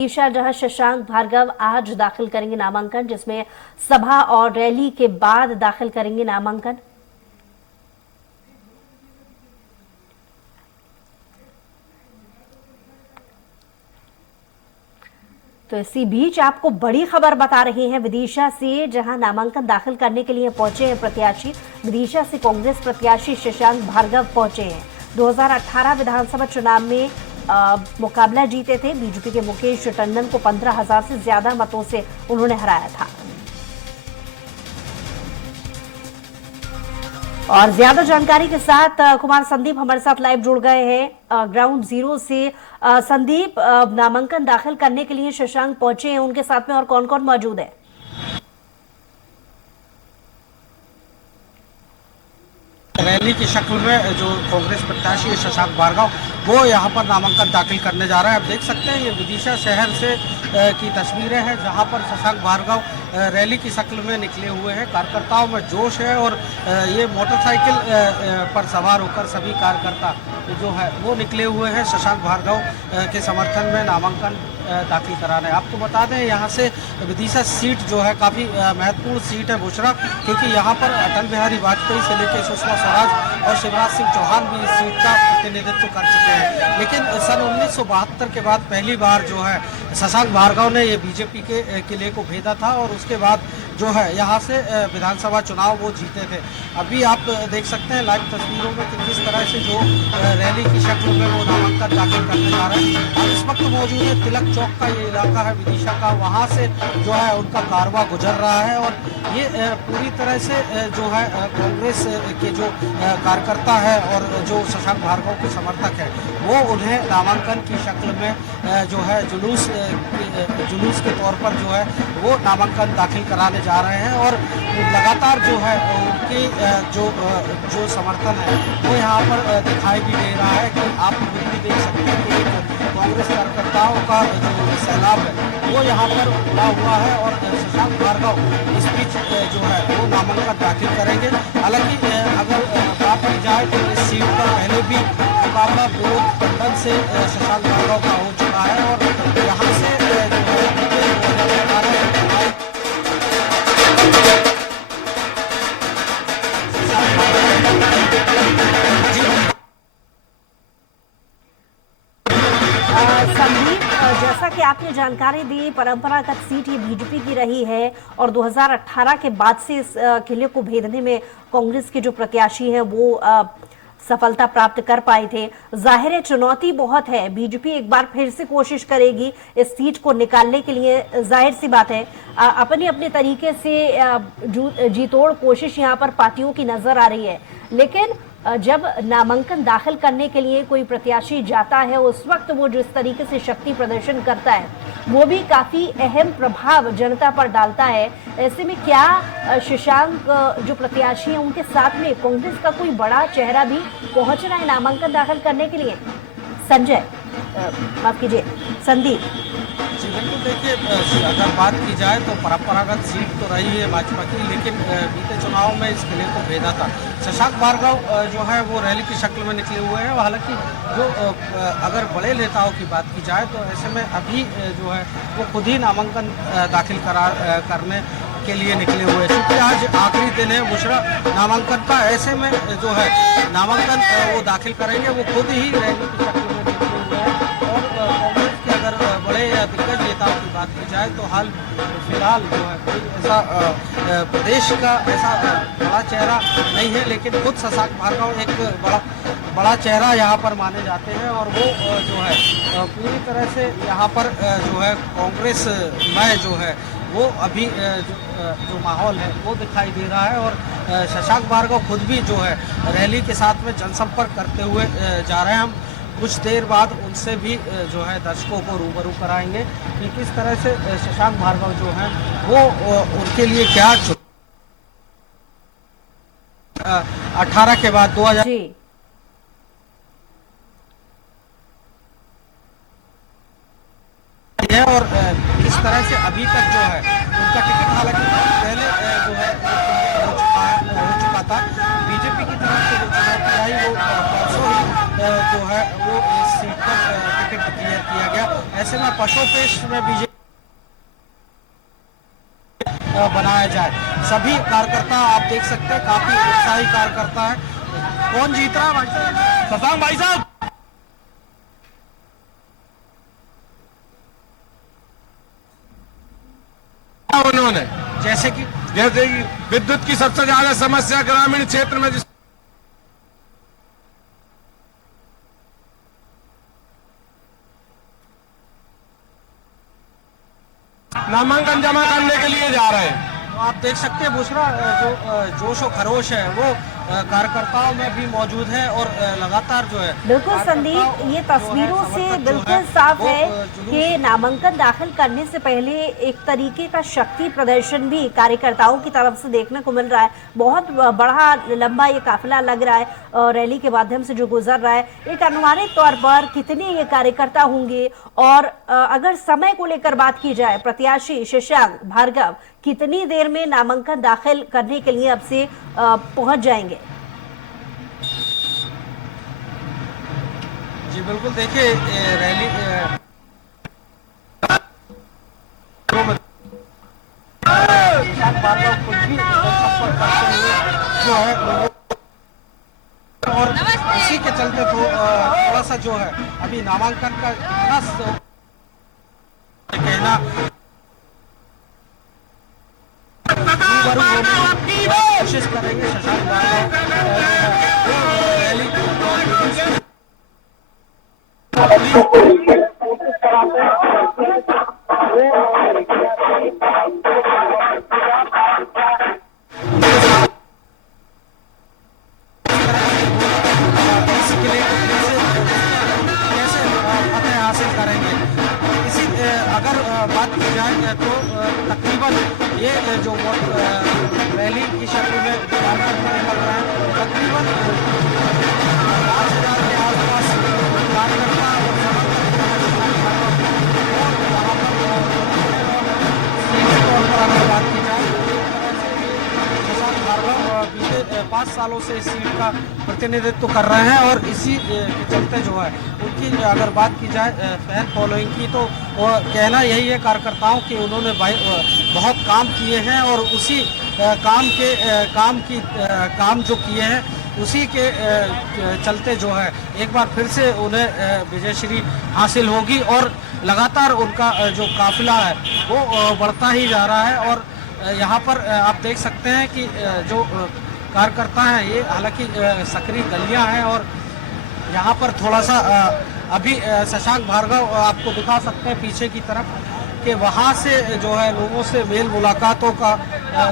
ईशा जहां शशांक भार्गव आज दाखिल करेंगे नामांकन, जिसमें सभा और रैली के बाद दाखिल करेंगे नामांकन। तो इसी बीच आपको बड़ी खबर बता रहे हैं विदिशा से, जहां नामांकन दाखिल करने के लिए पहुंचे हैं प्रत्याशी। विदिशा से कांग्रेस प्रत्याशी शशांक भार्गव पहुंचे हैं। 2018 विधानसभा चुनाव में मुकाबला जीते थे। बीजेपी के मुकेश टंडन को 15,000 से ज्यादा मतों से उन्होंने हराया था। और ज्यादा जानकारी के साथ कुमार संदीप हमारे साथ लाइव जुड़ गए हैं ग्राउंड जीरो से। संदीप, नामांकन दाखिल करने के लिए शशांक पहुंचे हैं, उनके साथ में और कौन कौन मौजूद है? रैली की शक्ल में जो कांग्रेस प्रत्याशी है शशांक भार्गव, वो यहाँ पर नामांकन दाखिल करने जा रहा है। आप देख सकते हैं ये विदिशा शहर से की तस्वीरें हैं, जहाँ पर शशांक भार्गव रैली की शक्ल में निकले हुए हैं। कार्यकर्ताओं में जोश है और ये मोटरसाइकिल पर सवार होकर सभी कार्यकर्ता जो है वो निकले हुए हैं शशांक भार्गव के समर्थन में नामांकन दाखिल कराने। आपको बता दें यहाँ से विदिशा सीट जो है काफ़ी महत्वपूर्ण सीट है बुशरा, क्योंकि यहाँ पर अटल बिहारी वाजपेयी से लेकर सुषमा स्वराज और शिवराज सिंह चौहान भी इस सीट का प्रतिनिधित्व कर चुके हैं। लेकिन सन 1972 के बाद पहली बार जो है शशांक भार्गव ने ये बीजेपी के किले को भेदा था और उसके बाद जो है यहाँ से विधानसभा चुनाव वो जीते थे। अभी आप देख सकते हैं लाइव तस्वीरों में कि किस तरह से जो रैली की शक्ल में वो नामांकन दाखिल करने जा रहे हैं। और इस वक्त मौजूद है तिलक चौक का ये इलाका है विदिशा का, वहाँ से जो है उनका कारवां गुजर रहा है। और ये पूरी तरह से जो है कांग्रेस के जो कार्यकर्ता है और जो शशांक भार्गव के समर्थक है वो उन्हें नामांकन की शक्ल में जो है जुलूस के तौर पर जो है वो नामांकन दाखिल कराने जा रहे हैं। और लगातार जो है उनकी जो समर्थन है वो यहाँ पर दिखाई भी दे रहा है कि आप भी देख सकते हैं कि एक कांग्रेस कार्यकर्ताओं का जो सैलाब है वो यहाँ पर उड़ा हुआ है। और शशांक भार्गव इस बीच जो है वो नामांकन दाखिल करेंगे। हालांकि अगर बात की जाए तो इस सीट पर पहले भी मुकाबला विरोध टंडन से शशांक भार्गव का हो चुका है और यहाँ से संदीप, जैसा कि आपने जानकारी दी, परंपरागत सीट ये बीजेपी की रही है और 2018 के बाद से इस किले को भेदने में कांग्रेस के जो प्रत्याशी हैं वो सफलता प्राप्त कर पाए थे। जाहिर है चुनौती बहुत है, बीजेपी एक बार फिर से कोशिश करेगी इस सीट को निकालने के लिए। जाहिर सी बात है अपनी अपने तरीके से जी तोड़ कोशिश यहाँ पर पार्टियों की नजर आ रही है। लेकिन जब नामांकन दाखिल करने के लिए कोई प्रत्याशी जाता है उस वक्त वो जिस तरीके से शक्ति प्रदर्शन करता है वो भी काफी अहम प्रभाव जनता पर डालता है। ऐसे में क्या शशांक जो प्रत्याशी हैं उनके साथ में कांग्रेस का कोई बड़ा चेहरा भी पहुंच रहा है नामांकन दाखिल करने के लिए? संजय, माफ कीजिए, संदीप। जी बिल्कुल, देखिए अगर बात की जाए तो परंपरागत सीट तो रही है भाजपा की, लेकिन बीते चुनाव में इस किले को भेदा था। शशांक भार्गव जो है वो रैली की शक्ल में निकले हुए हैं। हालांकि जो अगर बड़े नेताओं की बात की जाए तो ऐसे में अभी जो है वो खुद ही नामांकन दाखिल करने के लिए निकले हुए हैं। क्योंकि आज आखिरी दिन है बुशरा नामांकन का, ऐसे में जो है नामांकन वो दाखिल करेंगे। वो खुद ही रैली की शक्ल में निकले हुए हैं। और कांग्रेस के अगर बड़े या दिग्गज नेताओं की बात की जाए तो फिलहाल जो है कोई ऐसा प्रदेश का ऐसा बड़ा चेहरा नहीं है, लेकिन खुद शशांक भार्गव एक बड़ा चेहरा यहाँ पर माने जाते हैं। और वो जो है पूरी तरह से यहाँ पर जो है कांग्रेस में जो है वो अभी जो माहौल है वो दिखाई दे रहा है। और शशांक भार्गव खुद भी जो है रैली के साथ में जनसंपर्क करते हुए जा रहे हैं। हम कुछ देर बाद उनसे भी जो है दर्शकों को रूबरू कराएंगे कि किस तरह से शशांक भार्गव जो हैं वो उनके लिए क्या 18 के बाद 2000 है। और इस तरह से अभी तक जो है उनका टिकट हालांकि पहले जो है हो चुका था। बीजेपी की तरफ से जो चुनौती आई वो परसों ही जो है वो इस सीट पर टिकट डिक्लेयर किया गया। ऐसे में पशुपेश में बीजेपी बनाया जाए। सभी कार्यकर्ता आप देख सकते हैं, काफी उत्साही कार्यकर्ता है। कौन जीत रहा है भाई साहब? शशांक भाई साहब। उन्होंने जैसे कि विद्युत की सबसे ज्यादा समस्या ग्रामीण क्षेत्र में नामांकन जमा करने के लिए जा रहे हैं। आप देख सकते हैं बुशरा, जो जोश और खरोश है वो कार्यकर्ताओं में भी मौजूद है और लगातार जो है बिल्कुल संदीप, ये तस्वीरों से बिल्कुल साफ है कि नामांकन दाखिल करने से पहले एक तरीके का शक्ति प्रदर्शन भी कार्यकर्ताओं की तरफ से देखने को मिल रहा है। बहुत बड़ा लंबा ये काफिला लग रहा है रैली के माध्यम से जो गुजर रहा है। एक अनुमानित तौर पर कितने ये कार्यकर्ता होंगे, और अगर समय को लेकर बात की जाए, प्रत्याशी शशांक भार्गव कितनी देर में नामांकन दाखिल करने के लिए अब से पहुंच जाएंगे? जी बिल्कुल, देखिए रैली कुछ भी संपर्क करते हुए जो है और इसी के चलते तो थोड़ा सा जो है अभी नामांकन का इतना कहना कोशिश करेंगे। शशांक भार्गव रैली कैसे फतेह हासिल करेंगे। इसी अगर बात की जाए तो तकरीबन ये जो रैली की शक्ल में कार्यकर्ता निकल रहे हैं, तकरीबन 5,000 के आसपास कार्यकर्ता अगर बात की जाए शशांक भार्गव बीते 5 सालों से इस सीट का प्रतिनिधित्व कर रहे हैं और इसी के चलते जो है उनकी अगर बात की जाए फैन फॉलोइंग की तो वो कहना यही है कार्यकर्ताओं कि उन्होंने बहुत काम किए हैं और उसी काम जो किए हैं उसी के चलते जो है एक बार फिर से उन्हें विजयश्री हासिल होगी और लगातार उनका जो काफिला है वो बढ़ता ही जा रहा है। और यहाँ पर आप देख सकते हैं कि जो कार्यकर्ता हैं ये हालांकि सकरी गलियां हैं और यहाँ पर थोड़ा सा अभी शशांक भार्गव आपको दिखा सकते हैं पीछे की तरफ कि वहाँ से जो है लोगों से मेल मुलाकातों का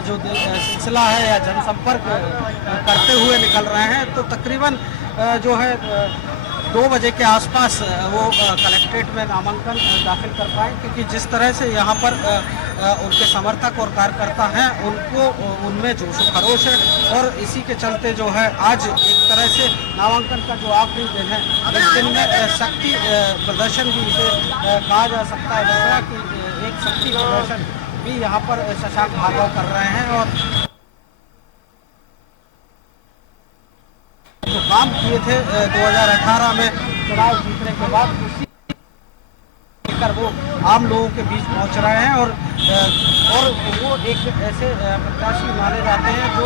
जो सिलसिला है या जनसंपर्क करते हुए निकल रहे हैं। तो तकरीबन जो है 2 बजे के आसपास वो कलेक्ट्रेट में नामांकन दाखिल कर पाए, क्योंकि जिस तरह से यहाँ पर उनके समर्थक और कार्यकर्ता हैं उनको उनमें जोश खरोश है और इसी के चलते जो है आज एक तरह से नामांकन का जो आखिरी दिन है इस दिन में शक्ति प्रदर्शन भी इसे कहा जा सकता है। दूसरा कि एक शक्ति प्रदर्शन भी यहाँ पर शशांक भार्गव कर रहे हैं और जो काम किए थे 2018 में चुनाव जीतने के बाद उसी लेकर वो आम लोगों के बीच पहुंच रहे हैं और वो एक ऐसे प्रत्याशी माने जाते हैं जो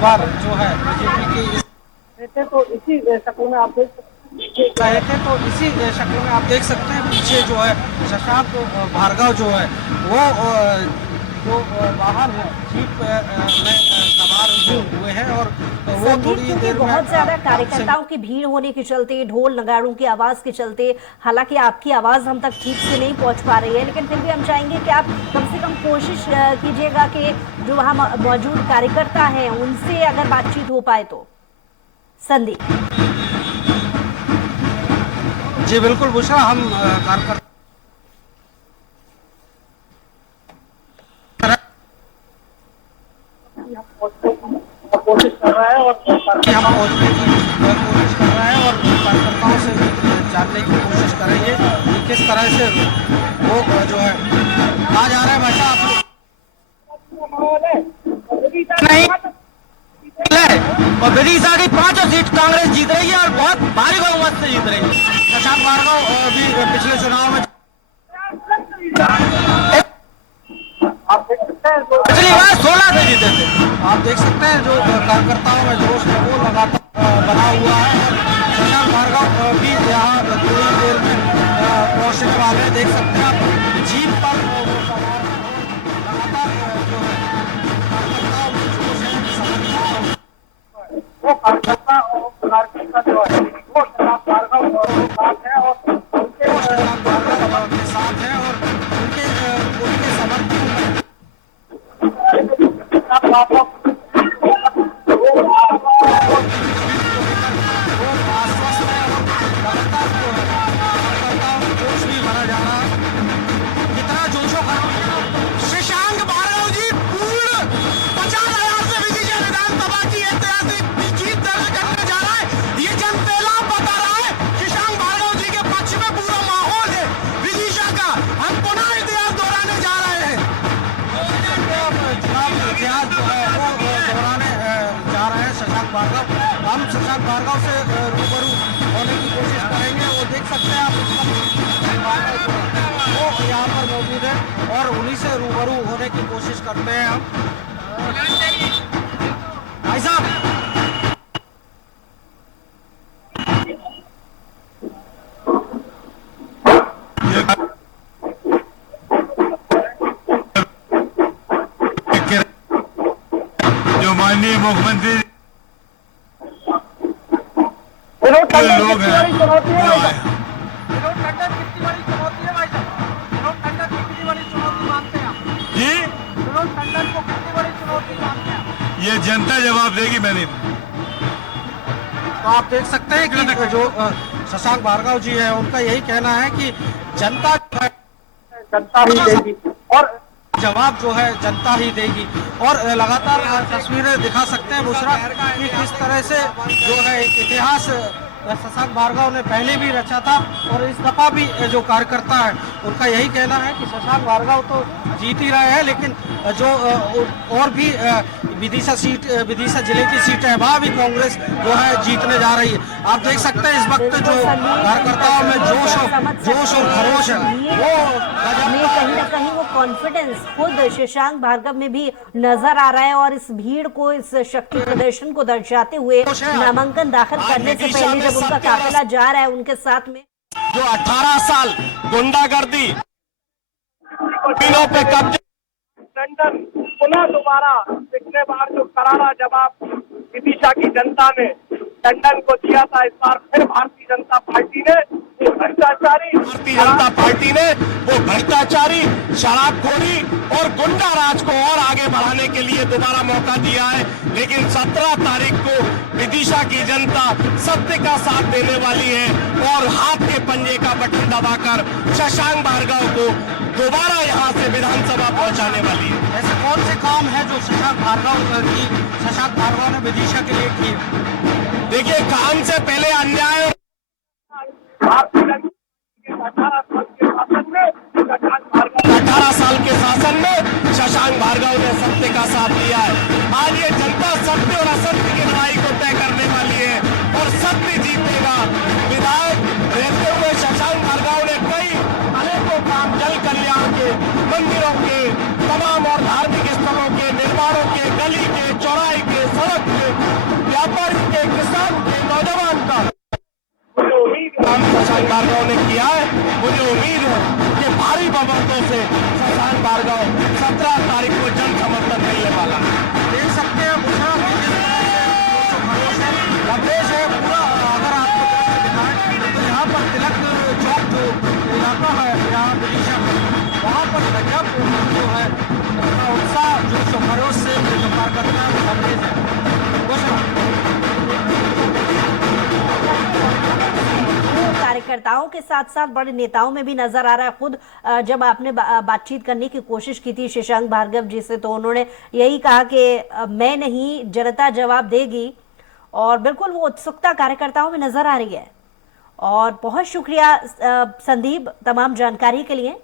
बार जो है बीजेपी की तो इसी शक्ल में आप देख सकते हैं पीछे जो है शशांक भार्गव जो है वो जो वाहन है जीप में सवार हुए हैं और वो थोड़ी देर में बहुत ज्यादा कार्यकर्ताओं की भीड़ होने के चलते, ढोल नगाड़ों की आवाज के चलते, हालांकि आपकी आवाज हम तक ठीक से नहीं पहुंच पा रही है, लेकिन फिर भी हम चाहेंगे कि आप कम से कम कोशिश कीजिएगा कि जो वहां मौजूद कार्यकर्ता हैं उनसे अगर बातचीत हो पाए तो। संदीप जी बिल्कुल बुशरा, हम कार्यकर्ता कोशिश कर रहा है और हम पहुंचने की कोशिश कर रहे हैं और कार्यकर्ताओं से जानने की कोशिश करेंगे कि किस तरह से वो जो है कहा जा रहा है भाई साहब नहीं है और विदिशा की 5 सीट कांग्रेस जीत रही है और बहुत भारी बहुमत से जीत रही है। शशांक भार्गव भी पिछले चुनाव में पिछली बार 16 से जीते थे। आप देख सकते हैं जो कार्यकर्ताओं में जोश है वो लगातार बना हुआ है। शशांक भार्गव भी यहाँ थोड़ी देर में पहुंचने वाले हैं। देख सकते हैं आप जीप पर वो सवार लगातार जो है कार्यकर्ताओं में जोश है, वो कार्यकर्ता जो है वो शशांक भार्गव के साथ है और शशांक भार्गव के साथ है और उनके समर्थन में शशांक भार्गव जी पूर्ण 50,000 से विदिशा विधानसभा की ऐतिहासिक जीत दर्ज करने जा रहा है। ये जनतेला बता रहा है शशांक भार्गव जी के पक्ष में पूरा माहौल है विदिशा का। हम पुनः इतिहास दोहराने जा रहे हैं। चुनाव इतिहास जो है वो दोहराने जा रहे हैं शशांक भार्गव। हम शशांक भार्गव से रूबरू होने की कोशिश करेंगे। वो देख सकते हैं आप शशांक भार्गव जो है वो यहाँ पर मौजूद है और उन्हीं से रूबरू होने की कोशिश करते हैं हम। भाई साहब जो माननीय मुख्यमंत्री लोग हैं वो आए। जी ये जनता जवाब देगी। मैंने तो आप देख सकते हैं कि जो शशांक भार्गव जी है उनका यही कहना है कि जनता ही देगी और जवाब जो है जनता ही देगी। और लगातार तस्वीरें दिखा सकते हैं बुशरा कि किस तरह से जो है एक इतिहास शशांक भार्गव ने पहले भी रचा था और इस दफा भी जो कार्यकर्ता है उनका यही कहना है कि शशांक भार्गव तो जीत ही रहे हैं लेकिन जो और भी विदिशा जिले की सीट है वहाँ भी कांग्रेस जो है जीतने जा रही है। आप देख सकते हैं इस वक्त जो कार्यकर्ताओं में जोश और खरोश है वो कहीं ना कहीं वो कॉन्फिडेंस खुद शशांक भार्गव में भी नजर आ रहा है और इस भीड़ को, इस शक्ति प्रदर्शन को दर्शाते हुए नामांकन दाखिल करने से पहले जब उनका काफिला जा रहा है उनके साथ में जो 18 साल गुंडागर्दी पे कब्जे टंडन पुनः दोबारा पिछले बार जो करारा जवाब विदिशा की जनता ने टंडन को दिया था, इस बार फिर भारतीय जनता पार्टी ने वो भ्रष्टाचारी शराबखोरी और गुंडा राज को और आगे बढ़ाने के लिए दोबारा मौका दिया है। लेकिन 17 तारीख को विदिशा की जनता सत्य का साथ देने वाली है और हाथ के पंजे का बटन दबाकर शशांक भार्गव को दोबारा यहाँ से विधानसभा पहुंचाने वाली है। ऐसे कौन से काम है जो शशांक भार्गव ने विदिशा के लिए किए? देखिए, काम से पहले अन्याय 18 साल के शासन में शशांक भार्गव ने सत्य का साथ दिया है। आज ये जनता सत्य और असत्य की लड़ाई को तय करने वाली है और सत्य जीतेगा। विधायक रहते हुए शशांक भार्गव ने कई अनेकों काम जल कल्याण के, मंदिरों के, तमाम और धार्मिक स्थलों के, निर्माणों के, गली के, चौराहे के, सड़क के, व्यापारी के, किसान के, नौजवान का काम शशांक भार्गव ने किया है। मुझे उम्मीद है कि भारी बहुमतों से शशांक भार्गव 17 तारीख को जन समर्थन मिलने वाला है। देख सकते हैं देश है पूरा। अगर आपको दिखाएं तो यहाँ पर तिलक चौक जो इलाका है यहाँ विदिशा में, वहाँ पर गजब जो है उत्साह जो खरोश से जो कार्यकर्ता कार्यकर्ताओं के साथ साथ बड़े नेताओं में भी नजर आ रहा है। खुद जब आपने बातचीत करने की कोशिश की थी शशांक भार्गव जी से तो उन्होंने यही कहा कि मैं नहीं, जनता जवाब देगी और बिल्कुल वो उत्सुकता कार्यकर्ताओं में नजर आ रही है। और बहुत शुक्रिया संदीप तमाम जानकारी के लिए।